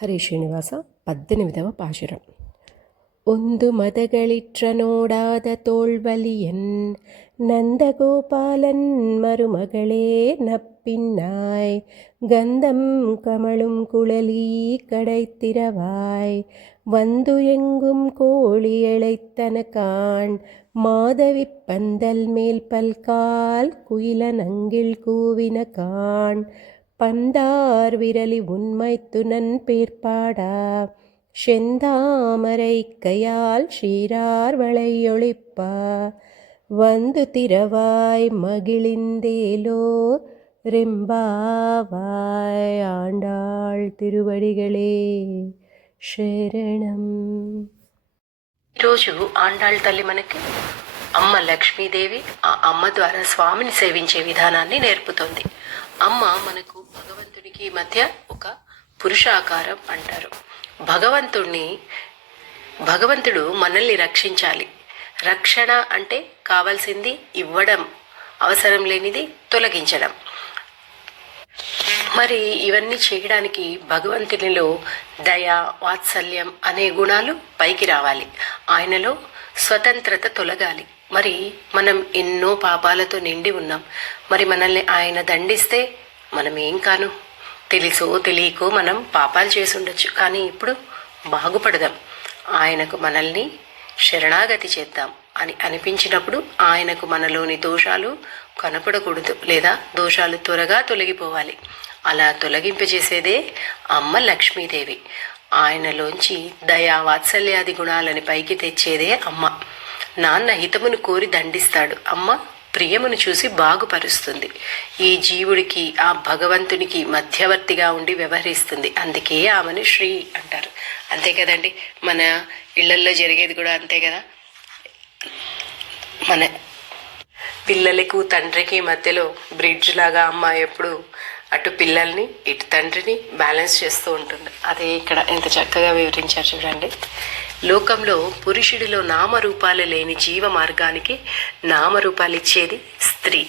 ಹರಿ ಶ್ರೀನಿವಾಸ 18వ ಪಾಶುರಂ. ಒಂದು ಮದಗಳಿಟ್ರ ನೋಡಾದ ತೋಳ್ವಲಿಯನ್ நந்தகோபாலன் மருமகளே நப்பின்னாய் கந்தம் கமழும் குழலி கடைத்திரவாய் வந்து எங்கும் கோழி இழைத்தன காண் மாதவி பந்தல் மேல் பல்கால் குயிலனங்கில் கூவின காண் பந்தார் விரலி உண்மை துணன் பேர்பாடா செந்தாமரை கையால் ஷீரார் வளையொழிப்பா வந்து திரவாய் மகிழிந்தேலோ ரெம்பாவாய் ఆండాళ్ తిరువడిగళే శరణం. ఈరోజు ఆండాళ్ తల్లి మనకి అమ్మ లక్ష్మీదేవి ఆ అమ్మ ద్వారా స్వామిని సేవించే విధానాన్ని నేర్పుతోంది. అమ్మ మనకు భగవంతుడికి మధ్య ఒక పురుషాకారం అంటారు. భగవంతుడు మనల్ని రక్షించాలి. రక్షణ అంటే కావాల్సింది ఇవ్వడం, అవసరం లేనిది తొలగించడం. మరి ఇవన్నీ చేయడానికి భగవంతునిలో దయ, వాత్సల్యం అనే గుణాలు పైకి రావాలి. ఆయనలో స్వతంత్రత తొలగాలి. మరి మనం ఎన్నో పాపాలతో నిండి ఉన్నాం. మరి మనల్ని ఆయన దండిస్తే మనం ఏం కాను? తెలుసో తెలియకో మనం పాపాలు చేసి ఉండొచ్చు. కానీ ఇప్పుడు బాగుపడదాం. ఆయనకు మనల్ని శరణాగతి చేద్దాం అని అనిపించినప్పుడు ఆయనకు మనలోని దోషాలు కనపడకూడదు, లేదా దోషాలు త్వరగా తొలగిపోవాలి. అలా తొలగింపజేసేదే అమ్మ లక్ష్మీదేవి. ఆయనలోంచి దయా, వాత్సల్యాది గుణాలని పైకి తెచ్చేదే అమ్మ. నాన్న హితమును కోరి దండిస్తాడు, అమ్మ ప్రియమును చూసి బాగుపరుస్తుంది. ఈ జీవుడికి ఆ భగవంతునికి మధ్యవర్తిగా ఉండి వ్యవహరిస్తుంది. అందుకే ఆమెను శ్రీ అంటారు. అంతే కదండి, మన ఇళ్లల్లో జరిగేది కూడా అంతే కదా. మన పిల్లలకు తండ్రికి మధ్యలో బ్రిడ్జ్ లాగా అమ్మ ఎప్పుడు అటు పిల్లల్ని ఇటు తండ్రిని బ్యాలెన్స్ చేస్తూ ఉంటుంది. అదే ఇక్కడ ఎంత చక్కగా వివరించారు చూడండి. లోకంలో పురుషుడిలో నామరూపాలు లేని జీవ మార్గానికి నామరూపాలు ఇచ్చేది స్త్రీ.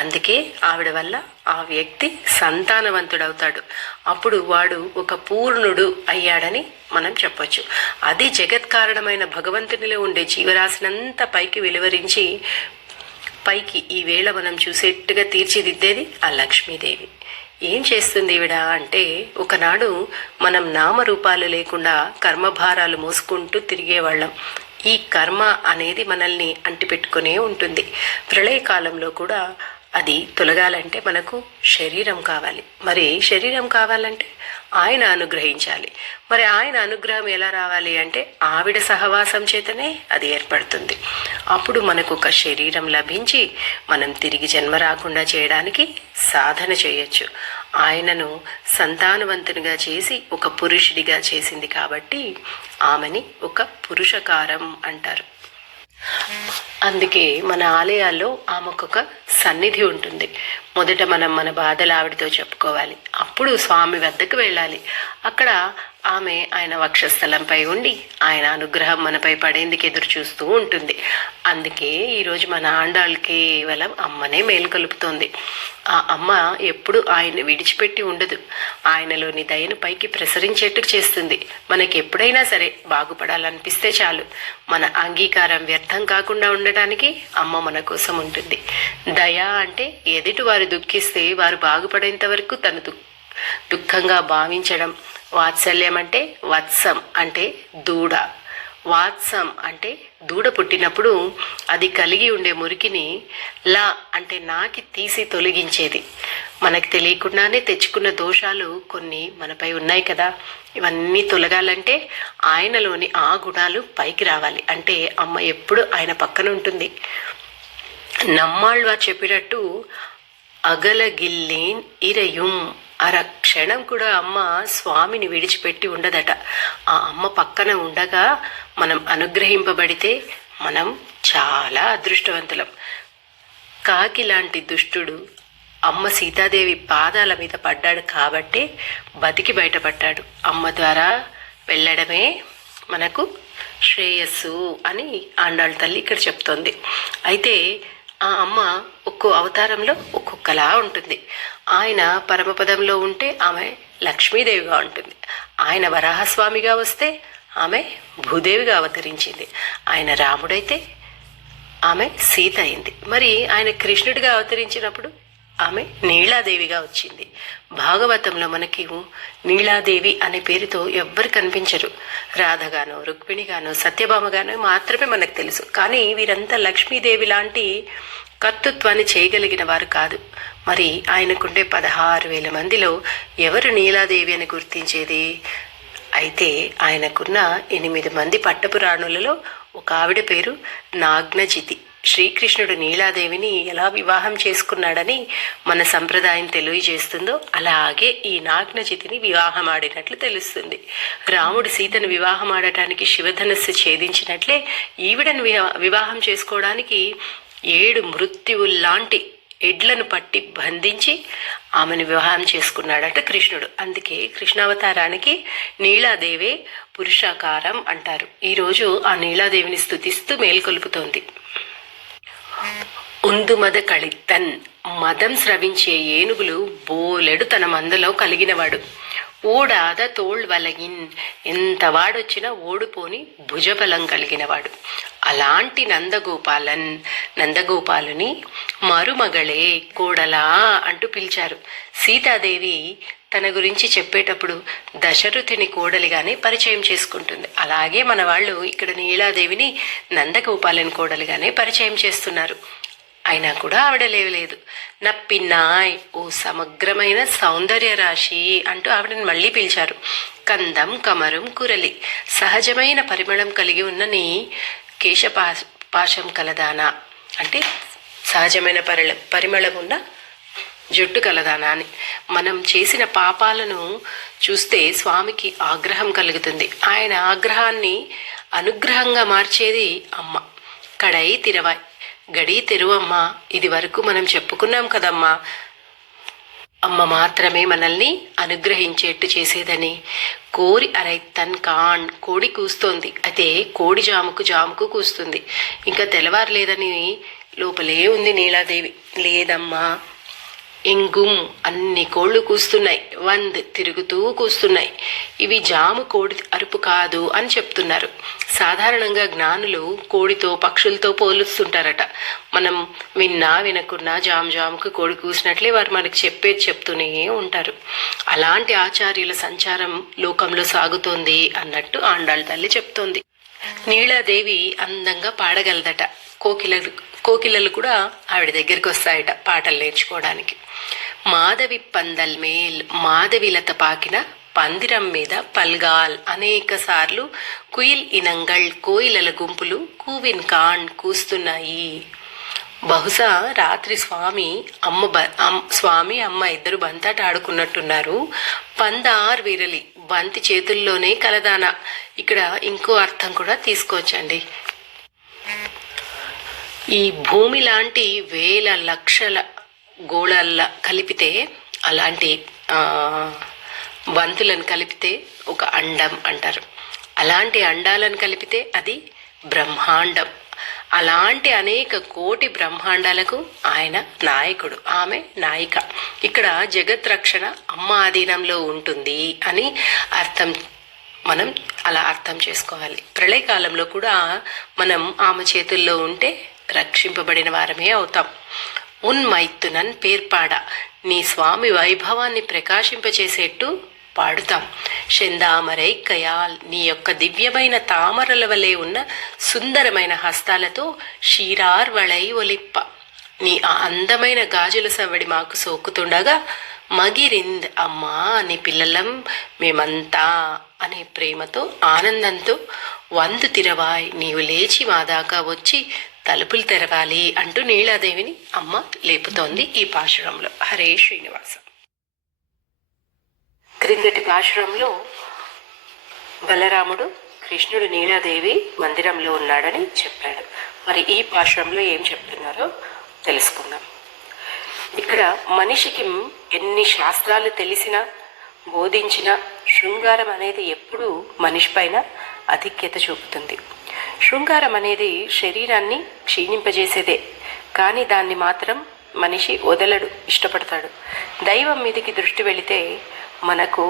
అందుకే ఆవిడ వల్ల ఆ వ్యక్తి సంతానవంతుడవుతాడు. అప్పుడు వాడు ఒక పూర్ణుడు అయ్యాడని మనం చెప్పొచ్చు. అది జగత్కారణమైన భగవంతునిలో ఉండే జీవరాశినంతా పైకి వెలువరించి పైకి ఈ వేళ మనం చూసేట్టుగా తీర్చిదిద్దేది ఆ లక్ష్మీదేవి. ఏం చేస్తుంది ఈవిడ అంటే, ఒకనాడు మనం నామరూపాలు లేకుండా కర్మభారాలు మోసుకుంటూ తిరిగేవాళ్ళం. ఈ కర్మ అనేది మనల్ని అంటిపెట్టుకునే ఉంటుంది. ప్రళయకాలంలో కూడా అది తొలగాలంటే మనకు శరీరం కావాలి. మరి శరీరం కావాలంటే ఆయన అనుగ్రహించాలి. మరి ఆయన అనుగ్రహం ఎలా రావాలి అంటే ఆవిడ సహవాసం చేతనే అది ఏర్పడుతుంది. అప్పుడు మనకు ఒక శరీరం లభించి మనం తిరిగి జన్మ రాకుండా చేయడానికి సాధన చేయొచ్చు. ఆయనను సంతానవంతునిగా చేసి ఒక పురుషుడిగా చేసింది కాబట్టి ఆమెని ఒక పురుషకారం అంటారు. అందుకే మన ఆలయాల్లో ఆమెకొక సన్నిధి ఉంటుంది. మొదట మనం మన బాధలు ఆవిడతో చెప్పుకోవాలి. అప్పుడు స్వామి వద్దకు వెళ్ళాలి. అక్కడ ఆమె ఆయన వక్షస్థలంపై ఉండి ఆయన అనుగ్రహం మనపై పడేందుకు ఎదురు చూస్తూ ఉంటుంది. అందుకే ఈరోజు మన ఆండాళ్ళు కేవలం అమ్మనే మేలుకొలుపుతోంది. ఆ అమ్మ ఎప్పుడు ఆయన్ని విడిచిపెట్టి ఉండదు. ఆయనలోని దయను పైకి ప్రసరించేట్టు చేస్తుంది. మనకి ఎప్పుడైనా సరే బాగుపడాలనిపిస్తే చాలు, మన అంగీకారం వ్యర్థం కాకుండా ఉండటానికి అమ్మ మన కోసం ఉంటుంది. దయ అంటే ఎదుటి వారు దుఃఖిస్తే వారు బాగుపడేంత వరకు తను దుఃఖంగా భావించడం. వాత్సల్యం అంటే వత్సం అంటే దూడ. వాత్సం అంటే దూడ పుట్టినప్పుడు అది కలిగి ఉండే మురికిని లా అంటే నాకి తీసి తొలగించేది. మనకు తెలియకుండానే తెచ్చుకున్న దోషాలు కొన్ని మనపై ఉన్నాయి కదా, ఇవన్నీ తొలగాలంటే ఆయనలోని ఆ గుణాలు పైకి రావాలి. అంటే అమ్మ ఎప్పుడు ఆయన పక్కన ఉంటుంది. నమ్మాళ్వారు చెప్పినట్టు అగలగిల్లేన్ ఇరయుం, అరక్షణం కూడా అమ్మ స్వామిని విడిచిపెట్టి ఉండదట. ఆ అమ్మ పక్కన ఉండగా మనం అనుగ్రహింపబడితే మనం చాలా అదృష్టవంతులం. కాకి లాంటి దుష్టుడు అమ్మ సీతాదేవి పాదాల మీద పడ్డాడు కాబట్టే బతికి బయటపడ్డాడు. అమ్మ ద్వారా వెళ్ళడమే మనకు శ్రేయస్సు అని ఆండాళ్ తల్లి ఇక్కడ చెప్తోంది. అయితే ఆ అమ్మ ఒక్కో అవతారంలో ఒక్కొక్కలా ఉంటుంది. ఆయన పరమపదంలో ఉంటే ఆమె లక్ష్మీదేవిగా ఉంటుంది. ఆయన వరాహస్వామిగా వస్తే ఆమె భూదేవిగా అవతరించింది. ఆయన రాముడైతే ఆమె సీత అయింది. మరి ఆయన కృష్ణుడిగా అవతరించినప్పుడు ఆమె నీలాదేవిగా వచ్చింది. భాగవతంలో మనకి నీలాదేవి అనే పేరుతో ఎవ్వరు కనిపించరు. రాధగానో రుక్మిణిగానో సత్యభామగానో మాత్రమే మనకు తెలుసు. కానీ వీరంతా లక్ష్మీదేవి లాంటి కర్తృత్వాన్ని చేయగలిగిన వారు కాదు. మరి ఆయనకుండే 16,000 మందిలో ఎవరు నీలాదేవి అని గుర్తించేది? అయితే ఆయనకున్న 8 మంది పట్టపురాణులలో ఒక ఆవిడ పేరు నాగ్నజితి. శ్రీకృష్ణుడు నీలాదేవిని ఎలా వివాహం చేసుకున్నాడని మన సంప్రదాయం తెలియజేస్తుందో అలాగే ఈ నాగ్నజితిని వివాహం ఆడినట్లు తెలుస్తుంది. రాముడు సీతను వివాహం ఆడటానికి శివధనస్సు ఛేదించినట్లే ఈవిడను వివాహం చేసుకోవడానికి 7 మృత్యువుల్లాంటి ఎడ్లను పట్టి బంధించి ఆమెను వివాహం చేసుకున్నాడట కృష్ణుడు. అందుకే కృష్ణావతారానికి నీలాదేవే పురుషాకారం అంటారు. ఈరోజు ఆ నీలాదేవిని స్తుతిస్తూ మేల్కొల్పుతోంది. ఉందుమద కళిత్తన్, మదం స్రవించే ఏనుగులు బోలెడు తన మందలో కలిగినవాడు. ఓడాద తోళ్వలగిన్, ఎంత వాడొచ్చినా ఓడిపోని భుజబలం కలిగినవాడు. అలాంటి నందగోపాలుని మరుమగళే కోడలా అంటూ పిలిచారు. సీతాదేవి తన గురించి చెప్పేటప్పుడు దశరథుని కోడలిగానే పరిచయం చేసుకుంటుంది. అలాగే మన వాళ్ళు ఇక్కడ నీలాదేవిని నందగోపాలని కోడలిగానే పరిచయం చేస్తున్నారు. అయినా కూడా ఆవిడ లేవలేదు. నప్పిన్నాయ్, ఓ సమగ్రమైన సౌందర్య రాశి అంటూ ఆవిడని మళ్ళీ పిలిచారు. కందం కమరం కురలి, సహజమైన పరిమళం కలిగి ఉన్న నీ కేశపాశం కలదానా అంటే సహజమైన పరిమళం ఉన్న జుట్టు కలదానా అని. మనం చేసిన పాపాలను చూస్తే స్వామికి ఆగ్రహం కలుగుతుంది. ఆయన ఆగ్రహాన్ని అనుగ్రహంగా మార్చేది అమ్మ. కడై తిరవాయ్, గడి తెరువమ్మా, ఇది వరకు మనం చెప్పుకున్నాం కదమ్మా. అమ్మ మాత్రమే మనల్ని అనుగ్రహించేట్టు చేసేదని. కోరి అరైతన్ కాన్, కోడి కూస్తోంది. అయితే కోడి జాముకు కూస్తుంది. ఇంకా తెల్లవారులేదని లోపలే ఉంది నీలాదేవి. లేదమ్మా, ఎంగుం, అన్ని కోళ్ళు కూస్తున్నాయి. తిరుగుతూ కూస్తున్నాయి. ఇవి జాము కోడి అరుపు కాదు అని చెప్తున్నారు. సాధారణంగా జ్ఞానులు కోడితో పక్షులతో పోలుస్తుంటారట. మనం వినకున్నా జాముకు కోడి కూసినట్లే వారు మనకి చెప్తూనే ఉంటారు. అలాంటి ఆచార్యుల సంచారం లోకంలో సాగుతోంది అన్నట్టు ఆండాళ్ళ తల్లి చెప్తోంది. నీలాదేవి అందంగా పాడగలదట. కోకిలలు కూడా ఆవిడ దగ్గరికి వస్తాయట పాటలు నేర్చుకోవడానికి. మాధవి పందల్ మేల్, మాధవిలత పాకిన పందిరం మీద పల్గాల్, అనేక సార్లు కుయిల్ ఇనంగల్, కోయిలల గుంపులు కూవిన్ కాన్ కూస్తున్నాయి. బహుశా రాత్రి స్వామి అమ్మ ఇద్దరు బంతాట ఆడుకున్నట్టున్నారు. పందార్ విరలి, బంతి చేతుల్లోనే కలదానా. ఇక్కడ ఇంకో అర్థం కూడా తీసుకోవచ్చండి. ఈ భూమి లాంటి వేల లక్షల గోళాల కలిపితే, అలాంటి బంతులను కలిపితే ఒక అండం అంటారు. అలాంటి అండాలను కలిపితే అది బ్రహ్మాండం. అలాంటి అనేక కోటి బ్రహ్మాండాలకు ఆయన నాయకుడు, ఆమె నాయిక. ఇక్కడ జగత్ రక్షణ అమ్మ ఆధీనంలో ఉంటుంది అని మనం అలా అర్థం చేసుకోవాలి. ప్రళయకాలంలో కూడా మనం ఆమె చేతుల్లో ఉంటే రక్షింపబడిన వారమే అవుతాం. ఉన్మైత్తునన్ పేర్పాడ, నీ స్వామి వైభవాన్ని ప్రకాశింపచేసేట్టు పాడుతాం. షెందామరై కయాల్, నీ యొక్క దివ్యమైన తామరల వలె ఉన్న సుందరమైన హస్తాలతో షీరార్వళై ఒలిప్ప, నీ ఆ అందమైన గాజుల సవ్వడి మాకు సోకుతుండగా మగిరింద్, అమ్మా నీ పిల్లలం మేమంతా అనే ప్రేమతో ఆనందంతో తిరవాయ్, నీవు లేచి మా దాకా వచ్చి తలుపులు తెరవాలి అంటూ నీలాదేవిని అమ్మ లేపుతోంది ఈ పాశురంలో. హరే శ్రీనివాస. క్రిందటి పాశురంలో బలరాముడు కృష్ణుడు నీలాదేవి మందిరంలో ఉన్నాడని చెప్పాడు. మరి ఈ పాశురంలో ఏం చెప్తున్నారో తెలుసుకుందాం. ఇక్కడ మనిషికి ఎన్ని శాస్త్రాలు తెలిసినా బోధించినా శృంగారం అనేది ఎప్పుడూ మనిషి పైన ఆధిక్యత చూపుతుంది. శృంగారం అనేది శరీరాన్ని క్షీణింపజేసేదే, కానీ దాన్ని మాత్రం మనిషి వదలడు, ఇష్టపడతాడు. దైవం మీదకి దృష్టి వెళితే మనకు